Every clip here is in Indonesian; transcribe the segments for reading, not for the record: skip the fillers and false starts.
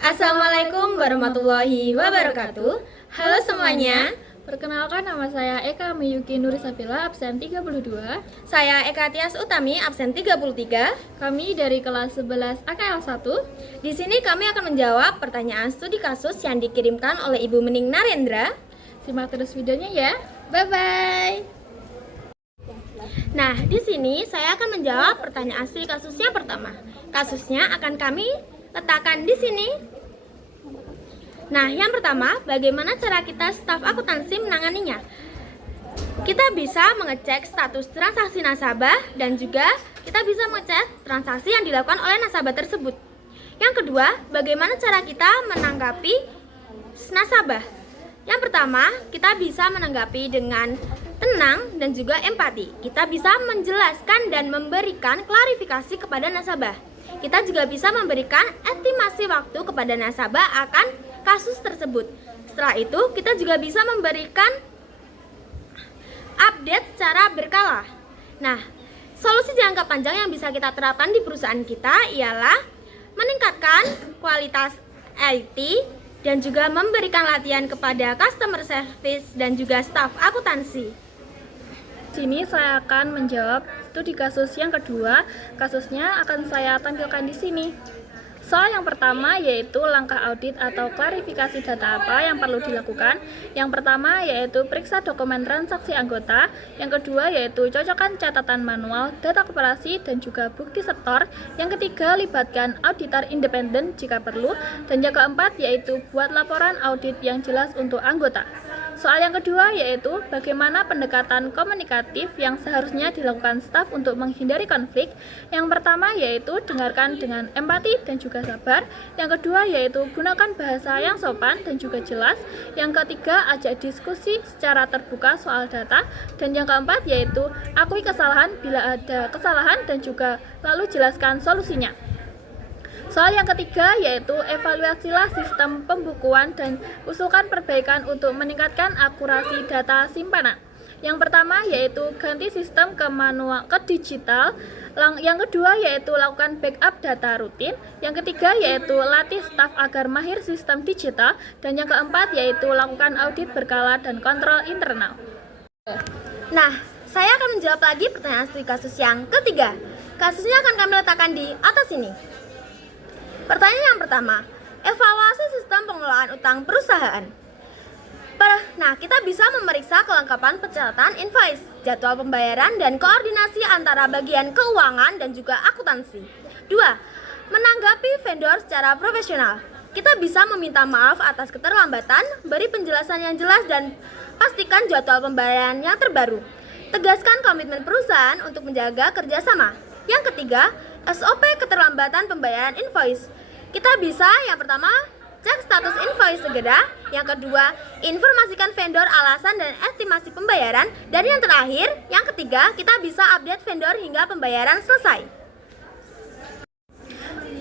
Assalamualaikum warahmatullahi wabarakatuh. Halo semuanya. Perkenalkan, nama saya Eka Miyuki Nurisapila, absen 32. Saya Eka Tias Utami, absen 33. Kami dari kelas 11 AKL 1. Di sini kami akan menjawab pertanyaan studi kasus yang dikirimkan oleh Ibu Mening Narendra. Simak terus videonya ya. Bye bye. Nah, di sini saya akan menjawab pertanyaan studi kasus yang pertama. Kasusnya akan kami letakkan di sini. Nah, yang pertama, bagaimana cara kita staf akuntansi menanganinya? Kita bisa mengecek status transaksi nasabah dan juga kita bisa mengecek transaksi yang dilakukan oleh nasabah tersebut. Yang kedua, bagaimana cara kita menanggapi nasabah? Yang pertama, kita bisa menanggapi dengan tenang dan juga empati. Kita bisa menjelaskan dan memberikan klarifikasi kepada nasabah. Kita juga bisa memberikan estimasi waktu kepada nasabah akan kasus tersebut. Setelah itu, kita juga bisa memberikan update secara berkala. Nah, solusi jangka panjang yang bisa kita terapkan di perusahaan kita ialah meningkatkan kualitas IT dan juga memberikan latihan kepada customer service dan juga staf akuntansi. Sini saya akan menjawab studi kasus yang kedua. Kasusnya akan saya tampilkan di sini. Soal yang pertama yaitu langkah audit atau klarifikasi data apa yang perlu dilakukan. Yang pertama yaitu periksa dokumen transaksi anggota. Yang kedua yaitu cocokkan catatan manual, data koperasi, dan juga bukti setor. Yang ketiga, libatkan auditor independen jika perlu. Dan yang keempat yaitu buat laporan audit yang jelas untuk anggota. Soal yang kedua yaitu bagaimana pendekatan komunikatif yang seharusnya dilakukan staf untuk menghindari konflik. Yang pertama yaitu dengarkan dengan empati dan juga sabar. Yang kedua yaitu gunakan bahasa yang sopan dan juga jelas. Yang ketiga, ajak diskusi secara terbuka soal data. Dan yang keempat yaitu akui kesalahan bila ada kesalahan dan juga lalu jelaskan solusinya. Soal yang ketiga yaitu evaluasilah sistem pembukuan dan usulkan perbaikan untuk meningkatkan akurasi data simpanan. Yang pertama yaitu ganti sistem ke manual ke digital. Yang kedua yaitu lakukan backup data rutin. Yang ketiga yaitu latih staf agar mahir sistem digital. Dan yang keempat yaitu lakukan audit berkala dan kontrol internal. Nah, saya akan menjawab lagi pertanyaan studi kasus yang ketiga. Kasusnya akan kami letakkan di atas ini. Pertanyaan yang pertama, evaluasi sistem pengelolaan utang perusahaan. Nah, kita bisa memeriksa kelengkapan pencatatan invoice, jadwal pembayaran, dan koordinasi antara bagian keuangan dan juga akuntansi. 2. Menanggapi vendor secara profesional. Kita bisa meminta maaf atas keterlambatan, beri penjelasan yang jelas, dan pastikan jadwal pembayaran yang terbaru. Tegaskan komitmen perusahaan untuk menjaga kerjasama. Yang ketiga, SOP keterlambatan pembayaran invoice. Kita bisa yang pertama cek status invoice segera, yang kedua informasikan vendor alasan dan estimasi pembayaran, dan yang terakhir, yang ketiga, kita bisa update vendor hingga pembayaran selesai.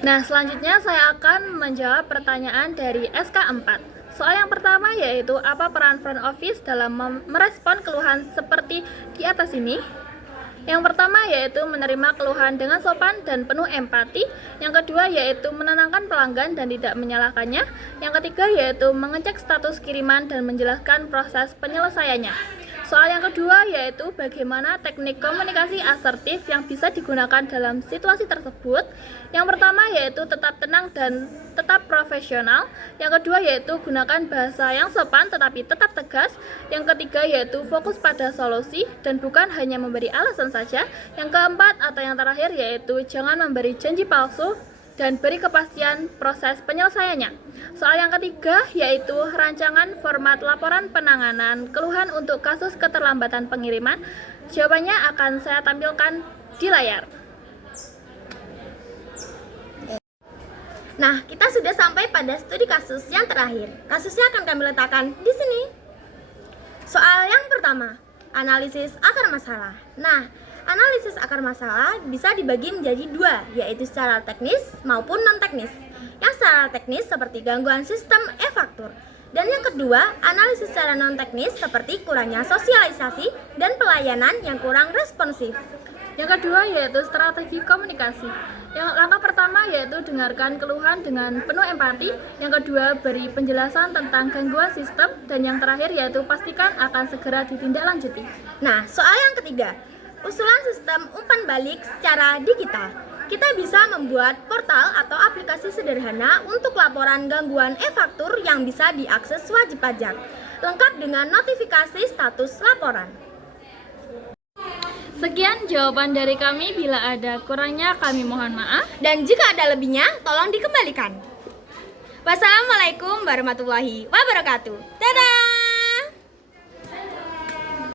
Nah, selanjutnya saya akan menjawab pertanyaan dari SK4. Soal yang pertama yaitu apa peran front office dalam merespon keluhan seperti di atas ini? Yang pertama yaitu menerima keluhan dengan sopan dan penuh empati. Yang kedua yaitu menenangkan pelanggan dan tidak menyalahkannya. Yang ketiga yaitu mengecek status kiriman dan menjelaskan proses penyelesaiannya. Soal yang kedua yaitu bagaimana teknik komunikasi asertif yang bisa digunakan dalam situasi tersebut. Yang pertama yaitu tetap tenang dan tetap profesional. Yang kedua yaitu gunakan bahasa yang sopan tetapi tetap tegas. Yang ketiga yaitu fokus pada solusi dan bukan hanya memberi alasan saja. Yang keempat atau yang terakhir yaitu jangan memberi janji palsu dan beri kepastian proses penyelesaiannya. Soal yang ketiga yaitu rancangan format laporan penanganan keluhan untuk kasus keterlambatan pengiriman. Jawabannya akan saya tampilkan di layar. Nah, kita sudah sampai pada studi kasus yang terakhir. Kasusnya akan kami letakkan di sini. Soal yang pertama, analisis akar masalah. Nah, analisis akar masalah bisa dibagi menjadi dua, yaitu secara teknis maupun non-teknis. Yang secara teknis seperti gangguan sistem e-faktur. Dan yang kedua, analisis secara non-teknis seperti kurangnya sosialisasi dan pelayanan yang kurang responsif. Yang kedua yaitu strategi komunikasi. Yang langkah pertama yaitu dengarkan keluhan dengan penuh empati. Yang kedua, beri penjelasan tentang gangguan sistem. Dan yang terakhir yaitu pastikan akan segera ditindaklanjuti. Nah, soal yang ketiga, usulan sistem umpan balik secara digital. Kita bisa membuat portal atau aplikasi sederhana untuk laporan gangguan e-faktur yang bisa diakses wajib pajak, lengkap dengan notifikasi status laporan. Sekian jawaban dari kami. Bila ada kurangnya kami mohon maaf. Dan jika ada lebihnya, tolong dikembalikan. Wassalamualaikum warahmatullahi wabarakatuh. Dadah!